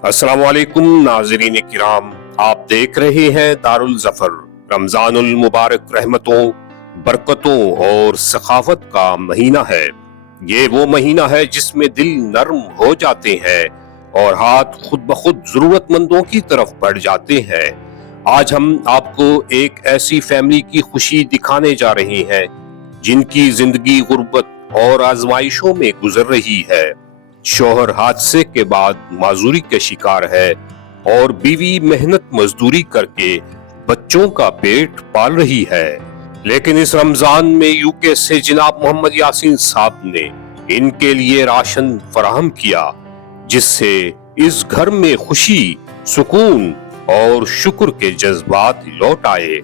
अस्सलाम वालेकुम नाज़रीन किराम, आप देख रहे हैं दारुल ज़फ़र। रमज़ानुल मुबारक रहमतों, बरकतों और सखावत का महीना है। ये वो महीना है जिसमें दिल नर्म हो जाते हैं और हाथ खुद ब खुद जरूरतमंदों की तरफ बढ़ जाते हैं। आज हम आपको एक ऐसी फैमिली की खुशी दिखाने जा रहे हैं जिनकी जिंदगी गुर्बत और आजमाइशों में गुजर रही है। शौहर हादसे के बाद माजूरी के शिकार है और बीवी मेहनत मजदूरी करके बच्चों का पेट पाल रही है। लेकिन इस रमजान में यूके से जनाब मोहम्मद यासीन साहब ने इनके लिए राशन फराहम किया, जिससे इस घर में खुशी, सुकून और शुक्र के जज्बात लौट आए।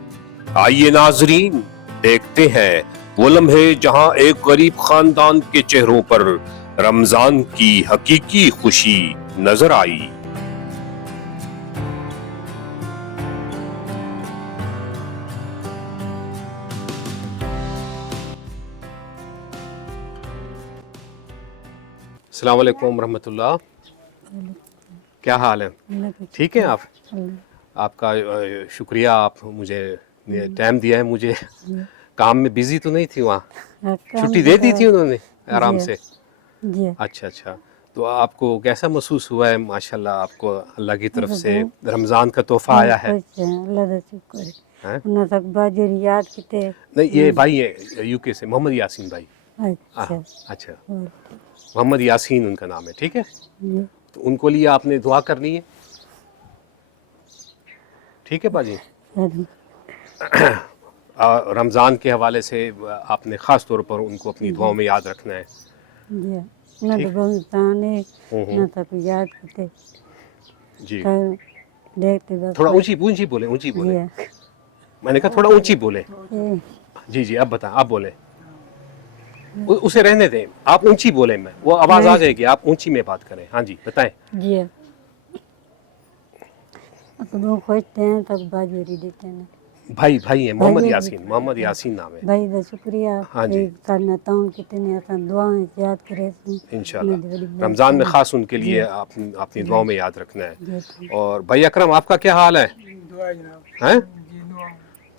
आइए नाजरीन, देखते हैं वो लम्हे जहां एक गरीब खानदान के चेहरों पर रमजान की हकीकी खुशी नजर आई। अस्सलाम वालेकुम रहमतुल्लाह। क्या हाल है? ठीक है आप? आपका शुक्रिया, आप मुझे टाइम दिया है। मुझे काम में बिजी तो नहीं थी, वहाँ छुट्टी दे दी थी उन्होंने आराम से? अच्छा अच्छा, तो आपको कैसा महसूस हुआ है? माशाल्लाह, आपको अल्लाह की तरफ से रमज़ान का तोहफा आया है। नहीं, ये भाई है यूके से, मोहम्मद यासीन भाई। अच्छा, मोहम्मद यासीन उनका नाम है, ठीक है। तो उनको लिए आपने दुआ करनी है, ठीक है बाजी। रमज़ान के हवाले से आपने ख़ास तौर पर उनको अपनी दुआओं में याद रखना है। जी, थोड़ा ऊंची ऊंची बोले, ऊंची बोले। मैंने कहा थोड़ा ऊंची बोले। जी जी, अब बता, आप बोले। उसे रहने दें, आप ऊंची बोले, मैं वो आवाज़ आ जाएगी, आप ऊंची में बात करें। हाँ जी, बताएं। भाई भाई है मोहम्मद यासीन, मोहम्मद यासीन नाम है भाई दा शुक्रिया। हाँ जी, कितने आसान दुआएं याद करे इंशाल्लाह रमज़ान में ख़ास उनके लिए अपनी दुआओं में याद रखना है। और भाई अकरम, आपका क्या हाल है? हैं?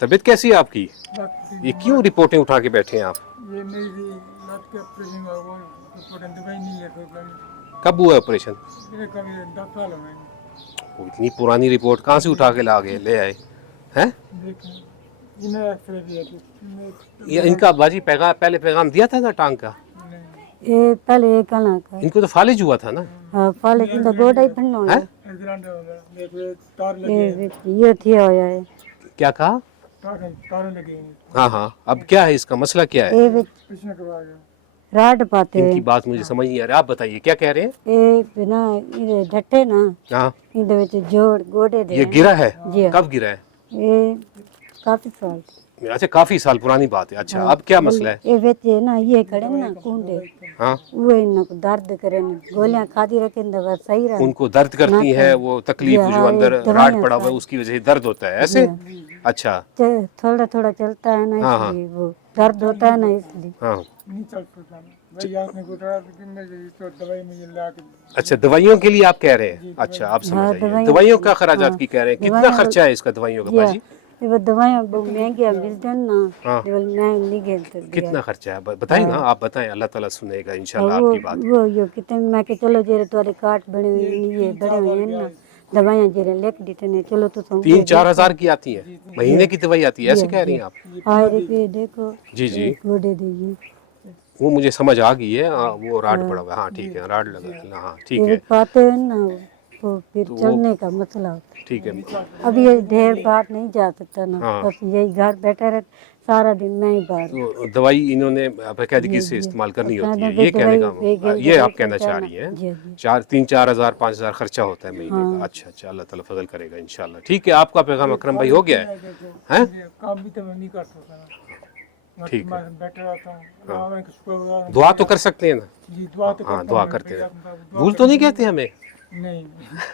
तबीयत कैसी है आपकी? ये क्यों रिपोर्टें उठा के बैठे हैं आप? ये मेरी लत के ऑपरेशन हुआ, वो रिपोर्टें दवाई नहीं है कोई। कब हुआ ऑपरेशन? ये कभी 10 साल हो गए। इतनी पुरानी रिपोर्ट कहाँ से उठा के ला गए, ले आए हैं? देखें, इन्हें एक्सरे दिया था। ये इनका बाजी पहले पैगाम दिया था ना टांग का? ये पहले ये कहना का इनको तो फालिज हुआ था ना? हां, फालिज तो गोड़ा ही पन्नो है। तार लगे, ये थी होया है। क्या कहा? तार लगे। हाँ हाँ, अब क्या है, इसका मसला क्या है? ये पिछले करवा गया। राड पाते इनकी बात मुझे समझ नहीं आ रही, आप बताइए क्या कह रहे हैं? ये बिना ये डटे ना, हाँ, इनदे विच जोड़ गोड़े दे। ये गिरा है? जी। कब गिरा है? ये काफी साल। अच्छा, काफी साल पुरानी बात है। अच्छा, अब क्या मसला है? ये विच ना ये खड़े ना कुंडे, हाँ, वो इनको दर्द करे न, गोलियां खादी रखे न दवा सही रहे। उनको दर्द करती है, वो तकलीफ जो अंदर राड पड़ा हुआ है उसकी वजह से दर्द होता है, ऐसे? अच्छा, थोड़ा थोड़ा चलता है ना, हाँ, हाँ। इसलिए वो दर्द होता है ना, इसलिए। हाँ, नहीं चल सकता भाई, आपने गुटरा तो दवाई मुझे ला के। अच्छा, दवाइयों के लिए आप कह रहे हैं? अच्छा, आप समझ आइए। दवाइयों का खर्चात की कह रहे हैं, कितना खर्चा है इसका दवाइयों का बाजी? ये दवाइयाँ बहुत महंगी मिलती हैं ना, हाँ। मैं नहीं गिनते। कितना खर्चा है बताइए ना, आप बताएं, अल्लाह ताला सुनेगा इंशाल्लाह वो आपकी बात। वो यो कितने मैं के चलो जेरे तुम्हारे कार्ड बने हुए ये बड़े हुए हैं ना, दवाइयाँ जेरे लिख देते ने, चलो तो 3-4 हजार की आती है, महीने की दवाई आती है, ऐसे कह रही हैं आप? हाय रुपये देखो जी जी, गोडे दीजिए। वो मुझे समझ आ गई है। वो राड पड़ा हुआ है, हाँ ठीक है, राड लगा, हाँ ठीक ये है, पाते हैं ना, तो फिर चलने का मसला होता है। ठीक है। अब ये ढेर बाहर नहीं जा सकता ना, हाँ। बस यही घर बैठा रहे सारा दिन, मैं ही बाहर। तो दवाई इन्होंने बाकायदगी से इस्तेमाल करनी होती है, ये कहने का, ये आप कहना चाह रही हैं? 3-4 हजार 5 हजार खर्चा होता है महीने का। अच्छा अच्छा, अल्लाह ताला फजल करेगा इंशाल्लाह। ठीक है, आपका पैगाम अकरम भाई हो गया है? हैं? काम भी तो मैं नहीं कर सकता, ठीक है, बैठा रहता हूँ। दुआ तो कर सकते हैं ना? जी, दुआ तो हाँ, करता दुआ हूँ, करते हैं। दुआ भूल तो नहीं कहते हमें? नहीं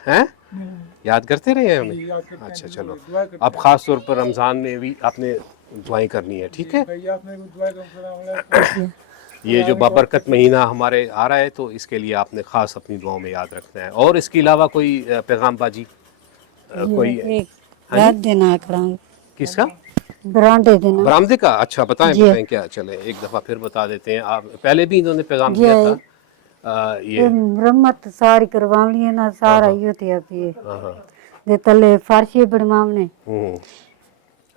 हैं? नहीं, याद करते रहे जी, हमें? याद करते हैं, अच्छा जरूर, चलो, दुआ करते अब ख़ास तौर पर रमज़ान में भी आपने दुआएं करनी है, ठीक है? हैं। भाई आपने को दुआ का ये जो बाबरकत महीना हमारे आ रहा है तो इसके लिए आपने ख़ास अपनी दुआओं में याद रखना है। और इसके अलावा कोई पैगाम बाजी कोई एक रात देना कराऊंगी किसका बरामदे देना बरामदे का? अच्छा बताएं जी। बताएं क्या। चले एक दफ़ा फिर बता देते हैं। आप पहले भी इन्होंने पैगाम दिया था ये मरम्मत सारी करवानी है ना सारा ही होती है ये हाँ हाँ दे तले फारशी बनवाने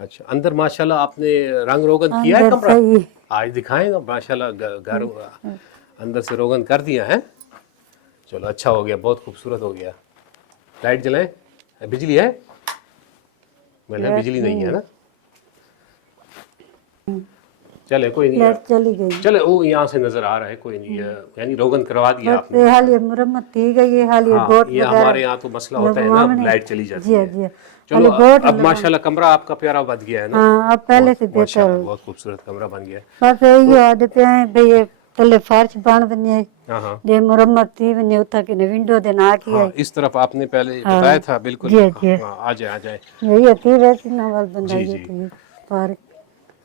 अच्छा अंदर माशाल्लाह आपने रंग रोगन किया है अंदर कमरा? सही आज दिखाएंगे माशाल्लाह घर अंदर से रोगन कर दिया है। चलो अच्छा हो गया, बहुत खूबसूरत हो गया। लाइट जलाएं? बिजली है? मैंने बिजली नहीं है ना। चले कोई नहीं, लाइट चली गई चले वो यहाँ से नजर आ रहा है, कोई नहीं है। यानी रोगन करवा दिया बस आपने। हाल ये मरम्मत थी गई है हाल ये हाँ, बोट ये हमारे यहाँ तो मसला होता है ना, लाइट चली जाती है। जी चलो बोट अब माशाल्लाह कमरा आपका प्यारा बन गया है ना। हाँ अब पहले से बेहतर माशाल्लाह बहुत खूबसूरत कमरा बन गया है। बस यही आदत पे हैं भाई ये तले फर्श बन बने हाँ हाँ जे मरम्मत थी बने उठा के ने विंडो देना की हाँ, इस तरफ आपने पहले बताया था बिल्कुल। जी, जी। हाँ, आ जाए आ जाए। यही थी वैसे ना वाल बंदा जी, ये जी। थी पार्क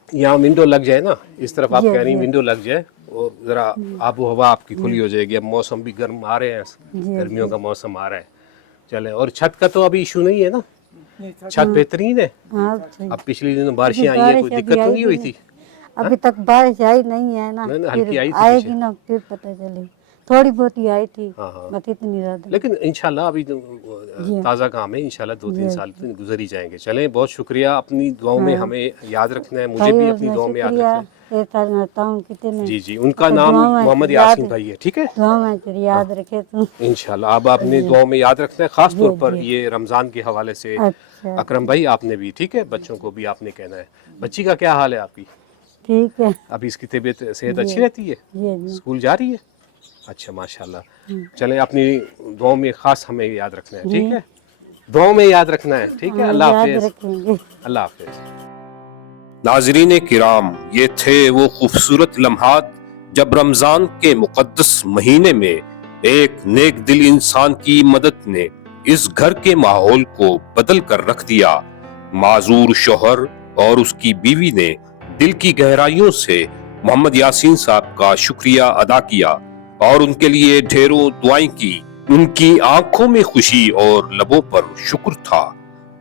यहाँ विंडो लग जाए ना, इस तरफ आप कह रही विंडो लग जाए और जरा आबो हवा आपकी खुली हो जाएगी। अब मौसम भी गर्म आ रहे हैं, गर्मियों का मौसम आ रहा है। चले और छत का तो अभी इशू नहीं है ना, छत बेहतरीन है। हाँ अब पिछले दिनों बारिशें आई है, कोई दिक्कत तो नहीं हुई थी? अभी तक बारिश आई नहीं है ना, नहीं, हल्की आई थी आएगी पीछे। ना फिर पता चलेगी। थोड़ी बहुत ही आई थी हाँ, हाँ। बस इतनी ज्यादा लेकिन इंशाल्लाह अभी तो ताज़ा काम है, इंशाल्लाह 2-3 साल तो गुजर ही जाएंगे। चलें बहुत शुक्रिया, अपनी दुआओं में हमें याद रखना है, मुझे भी अपनी दुआओं में याद रखना है। कितने जी जी, उनका नाम मोहम्मद यासीन भाई है, ठीक है दुआ में तेरी याद रखे तू। इंशाल्लाह। अब आपने दुआओं में याद रखना है, खास तौर पर ये रमज़ान के हवाले से। अच्छा अकरम भाई आपने भी, ठीक है, बच्चों को भी आपने कहना है। बच्ची का क्या हाल है आपकी? ठीक है अभी इसकी तबीयत सेहत अच्छी रहती है? जी स्कूल जा रही है? अच्छा माशाल्लाह। चलें अपनी दुआओं में खास हमें याद रखना है, ठीक है, दुआओं में याद रखना है, ठीक है। अल्लाह याद हाफिज़। रखेंगे। अल्लाह हाफिज़। नाज़रीन किराम, ये थे वो खूबसूरत लम्हात जब रमज़ान के मुक़द्दस महीने में एक नेक दिल इंसान की मदद ने इस घर के माहौल को बदल कर रख दिया। माजूर शोहर और उसकी बीवी ने दिल की गहराइयों से मोहम्मद यासीन साहब का शुक्रिया अदा किया और उनके लिए ढेरों दुआएं की। उनकी आंखों में खुशी और लबों पर शुक्र था।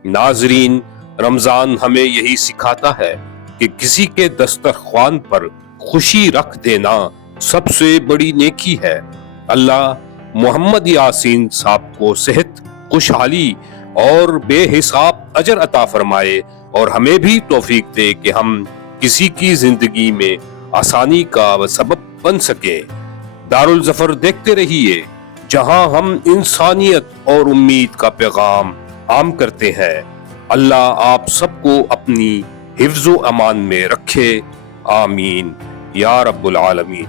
नाजरीन, रमजान हमें यही सिखाता है कि किसी के दस्तरख्वान पर खुशी रख देना सबसे बड़ी नेकी है। अल्लाह मोहम्मद यासीन साहब को सेहत, खुशहाली और बेहिसाब अजर अता फरमाए और हमें भी तौफीक दे कि हम किसी की जिंदगी में आसानी का सबब बन सके। दारुल ज़फ़र देखते रहिए, जहां हम इंसानियत और उम्मीद का पैगाम आम करते हैं। अल्लाह आप सबको अपनी हिफ्ज़ो अमान में रखे। आमीन या रब्बुल आलमीन।